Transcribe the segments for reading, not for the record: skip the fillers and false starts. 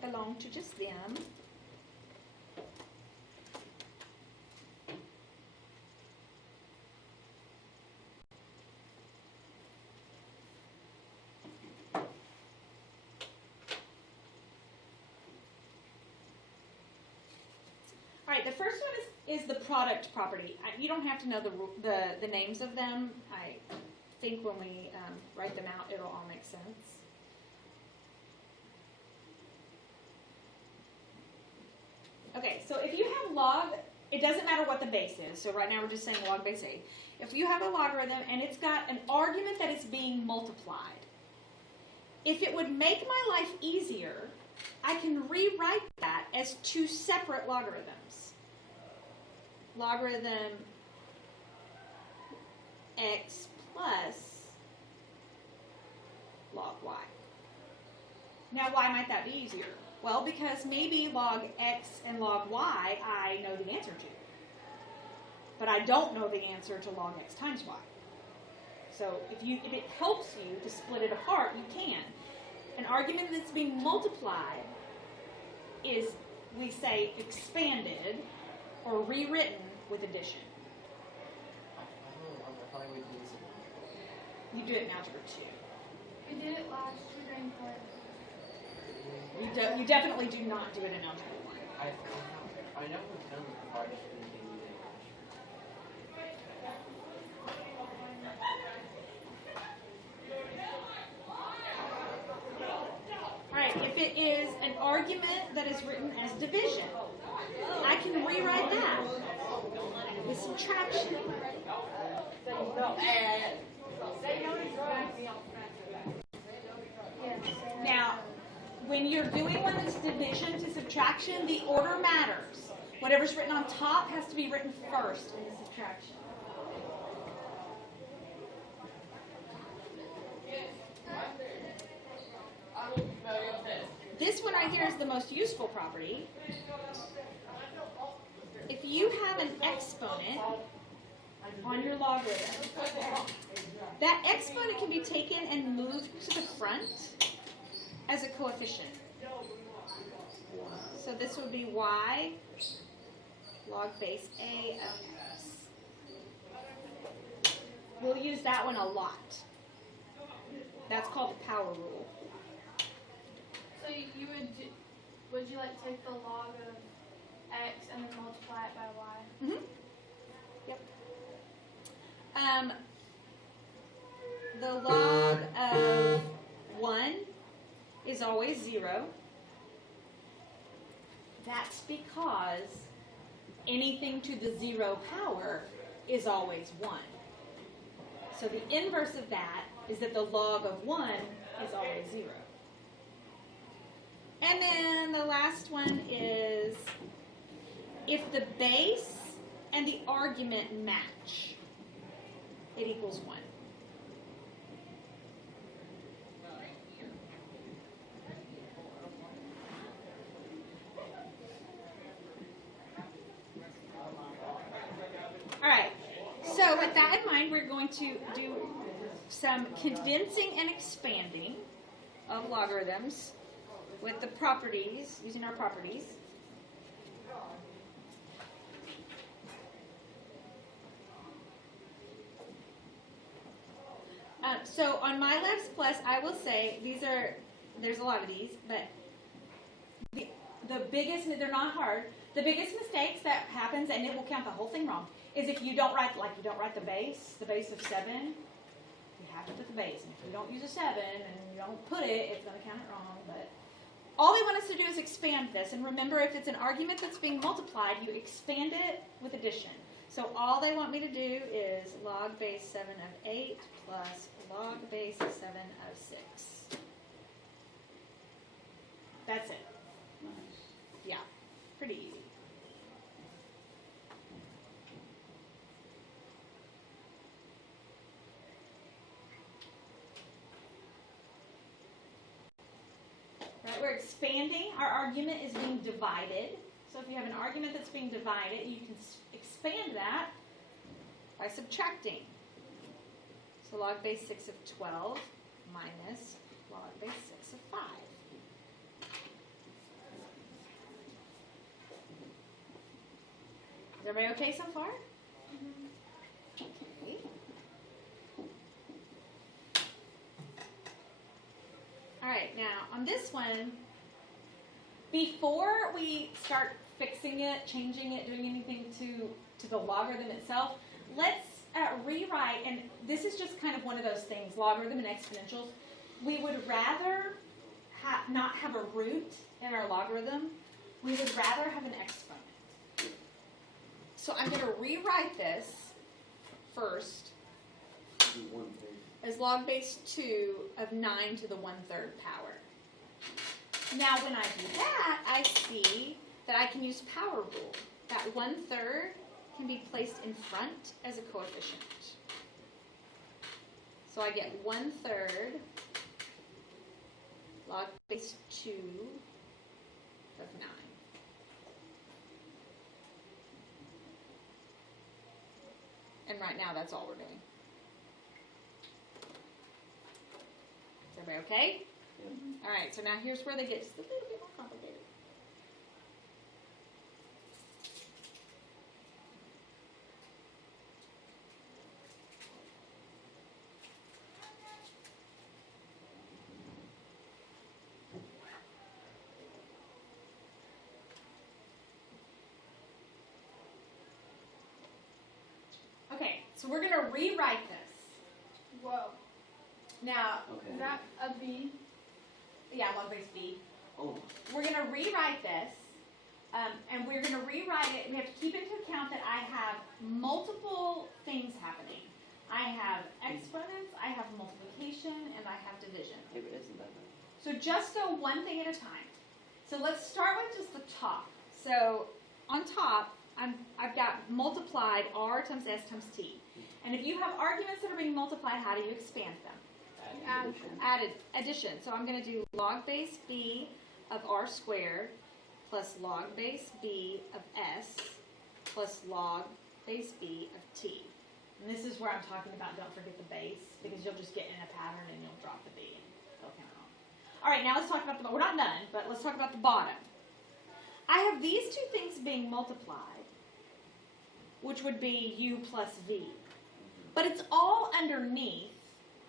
that belong to just them. All right, the first one is the product property. You don't have to know the names of them. I think when we write them out, it'll all make sense. Okay, so if you have log, it doesn't matter what the base is. So right now we're just saying log base A. If you have a logarithm and it's got an argument that is being multiplied, if it would make my life easier, I can rewrite that as two separate logarithms. Logarithm x plus log y. Now, why might that be easier? Well, because maybe log x and log y I know the answer to. But I don't know the answer to log x times y. So if it helps you to split it apart, you can. An argument that's being multiplied is, we say, expanded or rewritten with addition. You do it in Algebra 2. We did it last year during class. You definitely do not do it in Algebra 1. I know we've done the part Alright, if it is an argument that is written as division, I can rewrite that with subtraction. Now, when you're doing one that's division to subtraction, the order matters. Whatever's written on top has to be written first in the subtraction. This one right here is the most useful property. If you have an exponent on your logarithm, that exponent can be taken and moved to the front as a coefficient. So this would be y log base A of x. We'll use that one a lot. That's called the power rule. So you would you like take the log of x and then multiply it by y? Mm-hmm. Yep. The log of 1 is always 0. That's because anything to the 0 power is always 1. So the inverse of that is that the log of 1 is always 0. And then the last one is if the base and the argument match, it equals 1. All right, so with that in mind, we're going to do some condensing and expanding of logarithms with the properties, using our properties. So on MyLabs Plus, I will say there's a lot of these, but the biggest, they're not hard, the biggest mistakes that happens, and it will count the whole thing wrong, is if you don't write, the base of 7, you have to put the base, and if you don't use a 7 and you don't put it, it's going to count it wrong, but all they want us to do is expand this, and remember, if it's an argument that's being multiplied, you expand it with addition. So all they want me to do is log base 7 of 8 plus log base 7 of 6. That's it. Yeah, pretty easy. Right, we're expanding. Our argument is being divided. So if you have an argument that's being divided, you can expand that by subtracting. So log base 6 of 12 minus log base 6 of 5. everybody okay so far? Mhm. Okay. All right, now on this one, before we start fixing it, changing it, doing anything to the logarithm itself, let's rewrite, and this is just kind of one of those things, logarithm and exponentials. We would rather not have a root in our logarithm. We would rather have an exponent. So I'm going to rewrite this first as log base 2 of 9 to the 1/3 power. Now when I do that, I see that I can use power rule. That 1/3 can be placed in front as a coefficient. So I get 1/3 log base 2 of 9. And right now, that's all we're doing. Is everybody okay? Yeah. All right, so now here's where they get just a little bit more complicated. Okay, so we're going to rewrite this. Whoa. Now, Okay. Is that a B? yeah, log base b. Oh, We're going to rewrite this, and we're going to rewrite it. We have to keep into account that I have multiple things happening. I have exponents, I have multiplication, and I have division. yeah, but isn't that So just go one thing at a time. So let's start with just the top. So on top, I've got multiplied r times s times t. And if you have arguments that are being multiplied, how do you expand them? addition? Addition. So I'm going to do log base b of r squared plus log base b of s plus log base b of t. And this is where I'm talking about don't forget the base, because you'll just get in a pattern and you'll drop the b and they'll count wrong. All right, now let's talk about we're not done, but let's talk about the bottom. I have these two things being multiplied, which would be u plus v. But it's all underneath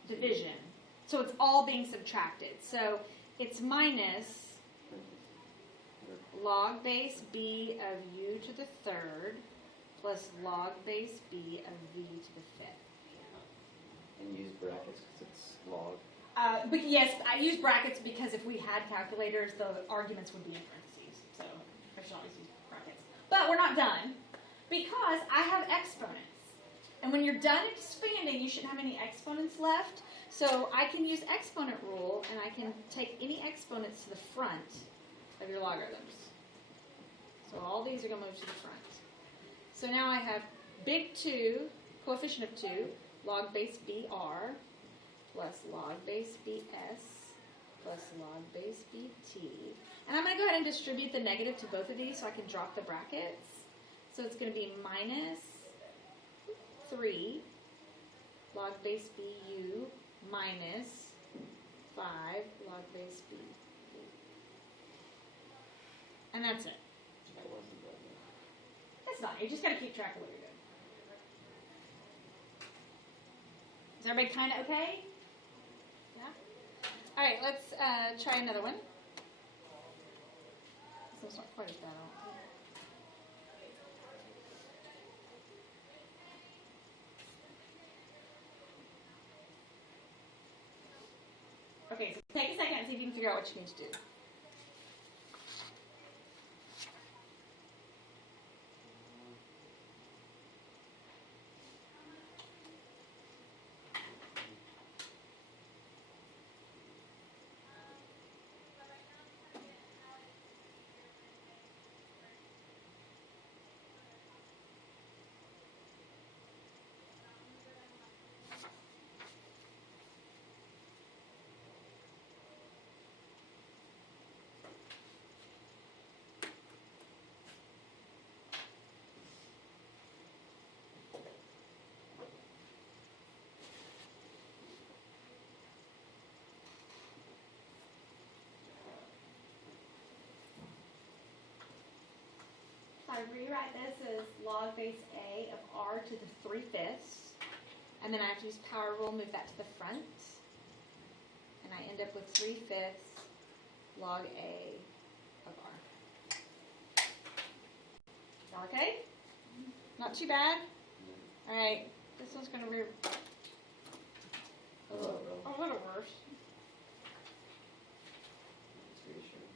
division. So it's all being subtracted. So it's minus log base b of u to the third plus log base b of v to the fifth. And use brackets because it's log. But yes, I use brackets because if we had calculators, the arguments would be in parentheses. So I should always use brackets. But we're not done because I have exponents. And when you're done expanding, you shouldn't have any exponents left. So I can use exponent rule, and I can take any exponents to the front of your logarithms. So all these are going to move to the front. So now I have big 2, coefficient of 2, log base br, plus log base bs, plus log base bt. And I'm going to go ahead and distribute the negative to both of these so I can drop the brackets. So it's going to be minus 3 log base bu minus 5 log base b. And that's it. That wasn't that. That's not. You just got to keep track of what you're doing. Is everybody kind of okay? Yeah? All right, let's try another one. This one's not quite as bad, I don't think. Okay, so take a second and see if you can figure out what you need to do. I rewrite this as log base A of r to the 3/5, and then I have to use power rule, move that to the front, and I end up with 3/5 log A of r. Y'all okay? Not too bad? All right, this one's going to be a little worse. It's reassuring.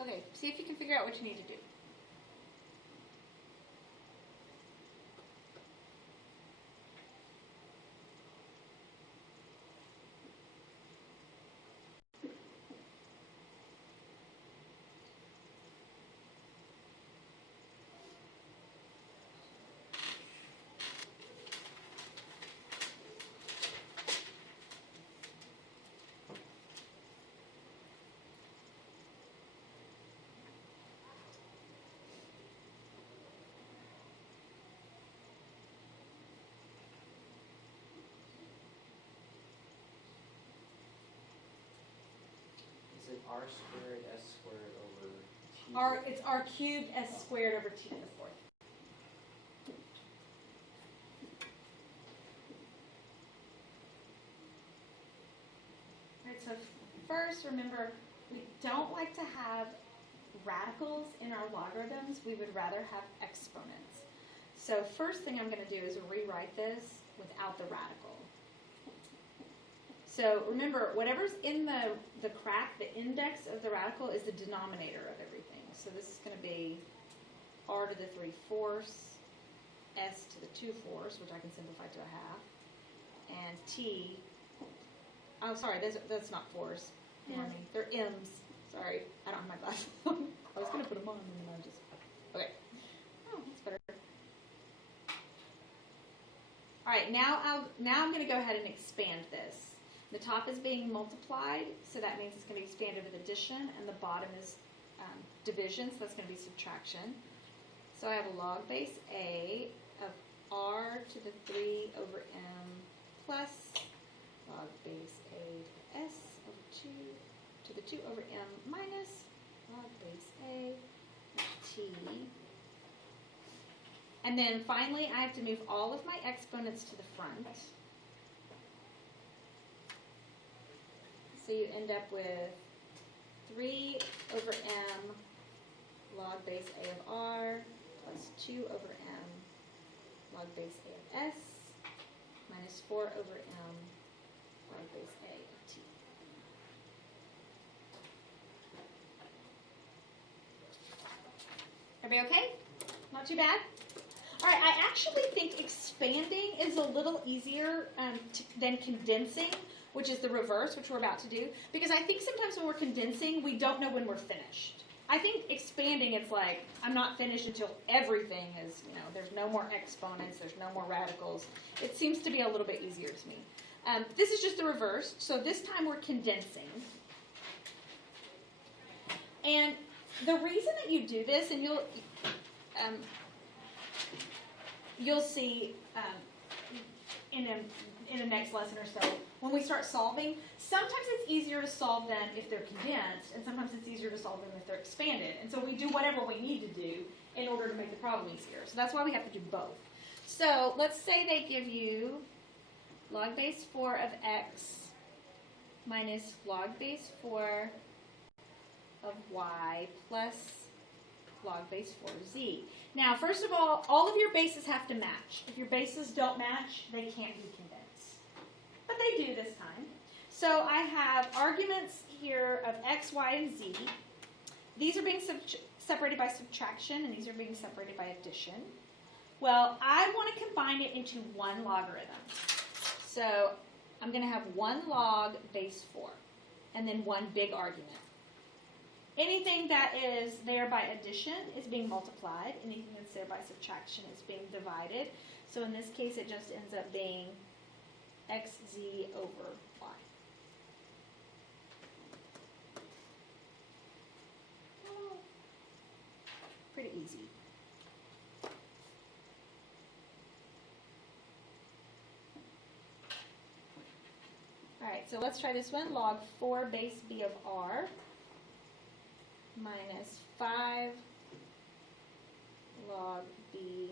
Okay, see if you can figure out what you need to do. Is it r squared s squared over t? It's r cubed s squared over t to the 4th. Alright, so first, remember, we don't like to have radicals in our logarithms. We would rather have exponents. So first thing I'm going to do is rewrite this without the radical. So remember, whatever's in the crack, the index of the radical is the denominator of everything. So this is going to be r to the 3/4, s to the 2/4, which I can simplify to a half, and t, oh sorry, that's not 4s. Yeah. They're m's. Sorry, I don't have my glasses on. I was going to put them on and then I just, okay. Oh, that's better. All right, now I'm going to go ahead and expand this. The top is being multiplied, so that means it's going to be expanded with addition, and the bottom is division, so that's going to be subtraction. So I have a log base A of r to the 3 over m plus log base A to the s over 2 to the 2 over m minus log base A of t. And then finally, I have to move all of my exponents to the front. So you end up with 3 over m log base A of r plus 2 over m log base A of s minus 4 over m log base A of t. Everybody okay? Not too bad? All right, I actually think expanding is a little easier than condensing, which is the reverse, which we're about to do, because I think sometimes when we're condensing, we don't know when we're finished. I think expanding, it's like, I'm not finished until everything is, there's no more exponents, there's no more radicals. It seems to be a little bit easier to me. This is just the reverse, so this time we're condensing. And the reason that you do this, and you'll see in the next lesson or so, when we start solving, sometimes it's easier to solve them if they're condensed, and sometimes it's easier to solve them if they're expanded. And so we do whatever we need to do in order to make the problem easier. So that's why we have to do both. So let's say they give you log base 4 of x minus log base 4 of y plus log base 4 of z. Now, first of all of your bases have to match. If your bases don't match, they can't be condensed. But they do this time. So I have arguments here of x, y, and z. These are being separated by subtraction, and these are being separated by addition. Well, I want to combine it into one logarithm. So I'm going to have one log base 4, and then one big argument. Anything that is there by addition is being multiplied. Anything that's there by subtraction is being divided. So in this case, it just ends up being xz over y. Pretty easy. Alright, so let's try this one. Log 4 base b of r minus 5 log b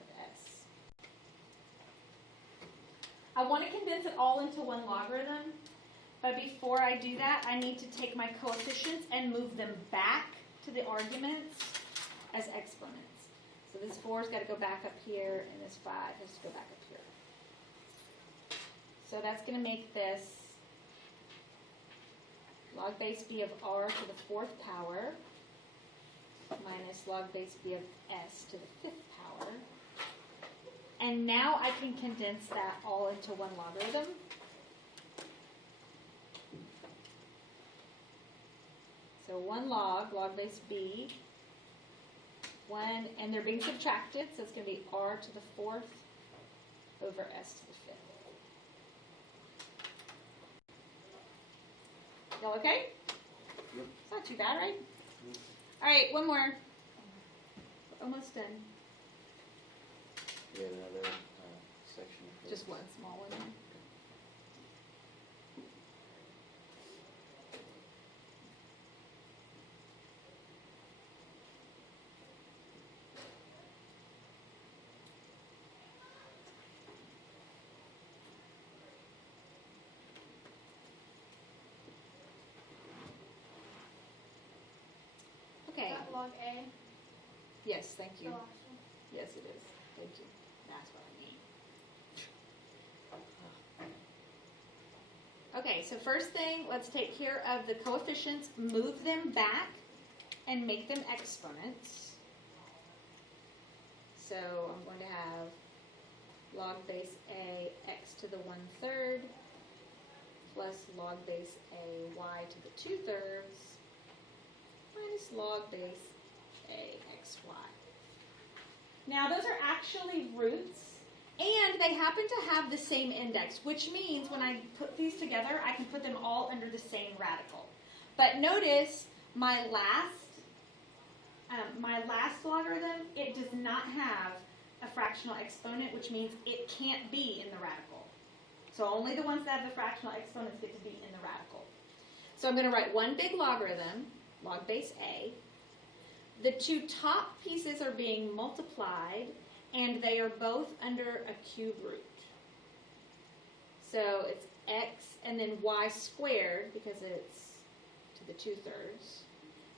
of s. I want to condense it all into one logarithm, but before I do that, I need to take my coefficients and move them back to the arguments as exponents. So this 4's got to go back up here, and this 5 has to go back up here. So that's going to make this log base b of r to the 4th power minus log base b of s to the 5th power. And now I can condense that all into one logarithm. So 1 log base b, 1, and they're being subtracted, so it's going to be r to the 4th over s to the 5th. Y'all okay? Yep. It's not too bad, right? All right, one more. Almost done. We have another section. Just one small one. Okay. Is that log A, Yes, thank the you. last one? Yes, it is. Thank you. That's what I need. Okay, so first thing, let's take care of the coefficients, move them back, and make them exponents. So I'm going to have log base a x to the 1/3 plus log base a y to the 2/3 minus log base a xy. Now those are actually roots, and they happen to have the same index, which means when I put these together, I can put them all under the same radical. But notice my last logarithm, it does not have a fractional exponent, which means it can't be in the radical. So only the ones that have the fractional exponents get to be in the radical. So I'm going to write one big logarithm, log base a. The two top pieces are being multiplied, and they are both under a cube root. So it's x and then y squared, because it's to the 2/3.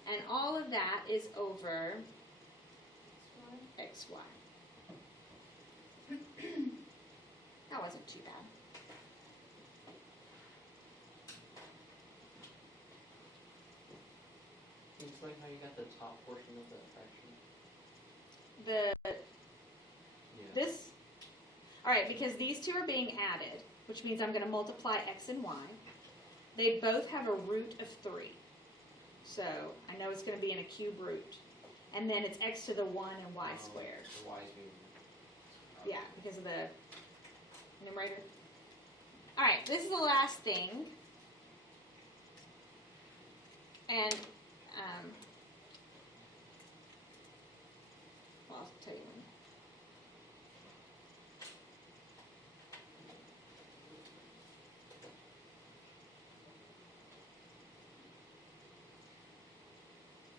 And all of that is over xy. That wasn't too bad. Can you explain how you got the top portion of that fraction? This, all right, because these two are being added, which means I'm going to multiply x and y. They both have a root of 3. So I know it's going to be in a cube root. And then it's x to the 1 and y squared. The y is being. Yeah, because of the numerator. All right, this is the last thing. And, well, I'll tell you when.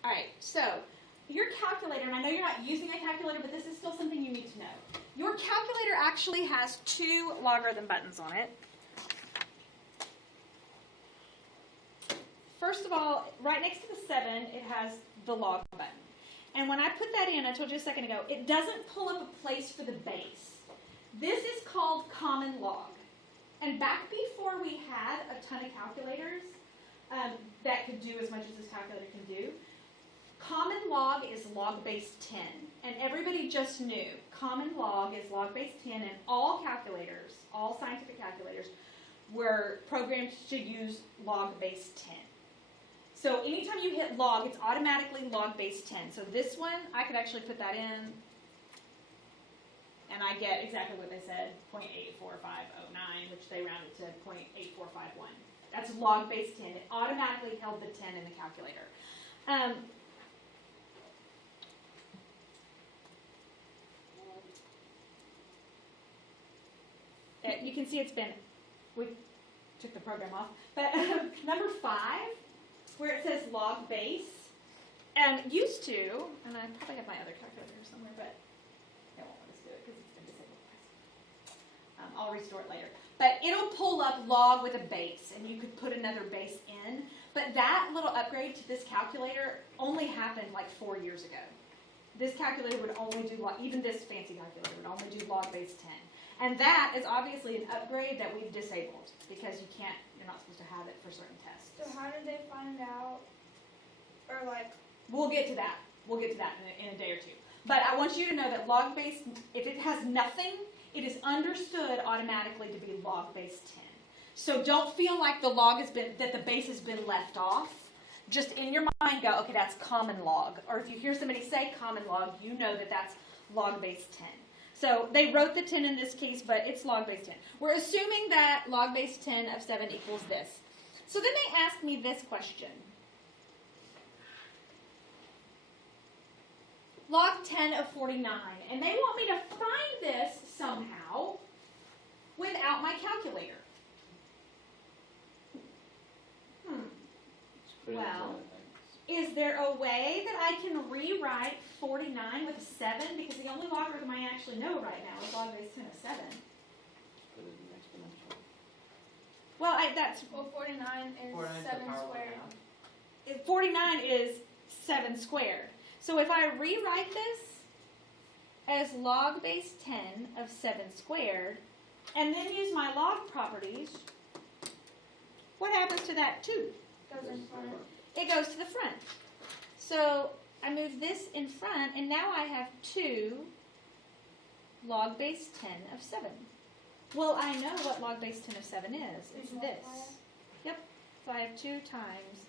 All right, so your calculator, and I know you're not using a calculator, but this is still something you need to know. Your calculator actually has 2 logarithm buttons on it. First of all, right next to the 7, it has the log button. And when I put that in, I told you a second ago, it doesn't pull up a place for the base. This is called common log. And back before we had a ton of calculators that could do as much as this calculator can do, common log is log base 10. And everybody just knew common log is log base 10, and all calculators, all scientific calculators, were programmed to use log base 10. So anytime you hit log, it's automatically log base 10. So this one, I could actually put that in, and I get exactly what they said, 0.84509, which they rounded to 0.8451. That's log base 10. It automatically held the 10 in the calculator. You can see we took the program off. But number 5, where it says log base, used to, and I probably have my other calculator here somewhere, but it won't let us do it because it's been disabled. I'll restore it later. But it'll pull up log with a base, and you could put another base in. But that little upgrade to this calculator only happened like 4 years ago. This calculator would only do log, even this fancy calculator would only do log base 10. And that is obviously an upgrade that we've disabled because you're not supposed to have it for certain tests. So how did they find out, or like? We'll get to that. We'll get to that in a day or two. But I want you to know that log base, if it has nothing, it is understood automatically to be log base 10. So don't feel like that the base has been left off. Just in your mind go, okay, that's common log. Or if you hear somebody say common log, you know that that's log base 10. So they wrote the 10 in this case, but it's log base 10. We're assuming that log base 10 of 7 equals this. So then they asked me this question. Log 10 of 49. And they want me to find this somehow without my calculator. Well, is there a way that I can rewrite 49 with a 7? Because the only logarithm I actually know right now is log base 10 of 7. Put it in exponential. Well, 49 is 49 to the 7 power of squared. 1 half. 49 is 7 squared. So if I rewrite this as log base 10 of 7 squared, and then use my log properties, what happens to that 2? Goes in front. It goes to the front. So I move this in front, and now I have 2 log base 10 of 7. Well, I know what log base 10 of 7 is. It's this. Yep. So I have 2 times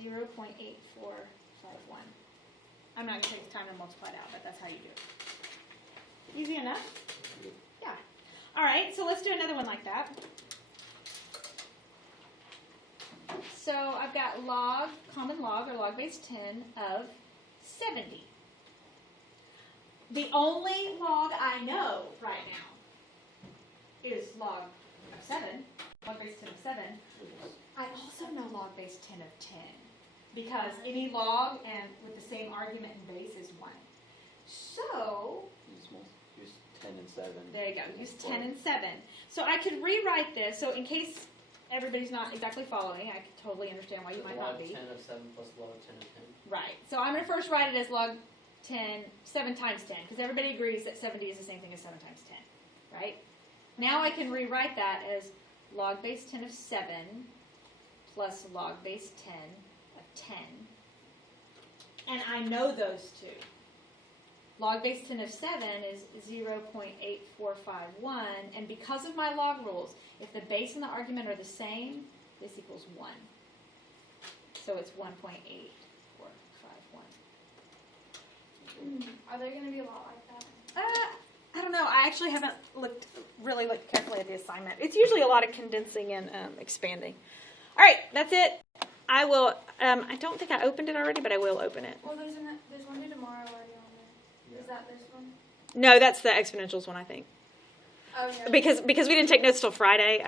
0.8451. I'm not going to take the time to multiply it out, but that's how you do it. Easy enough? Yeah. All right, so let's do another one like that. So I've got common log, or log base 10 of 70. The only log I know right now is log of 7, log base 10 of 7. I also know log base 10 of 10, because any log and with the same argument and base is 1. So, Use 10 and 7. there you go, use 10 and 7. So I could rewrite this, so in case everybody's not exactly following, I could totally understand why you might not be. Log 10 of 7 plus log 10 of 10. Right. So I'm going to first write it as log 10, 7 times 10, because everybody agrees that 70 is the same thing as 7 times 10, right? Now I can rewrite that as log base 10 of 7 plus log base 10 of 10. And I know those two. Log base 10 of 7 is 0.8451, and because of my log rules, if the base and the argument are the same, this equals 1. So it's 1.8451. Are there going to be a lot like that? I don't know. I actually haven't really looked carefully at the assignment. It's usually a lot of condensing and expanding. All right, that's it. I will. I don't think I opened it already, but I will open it. Well, there's one due tomorrow already on there. Is that this one? No, that's the exponentials one, I think. Oh, yeah. Because we didn't take notes till Friday,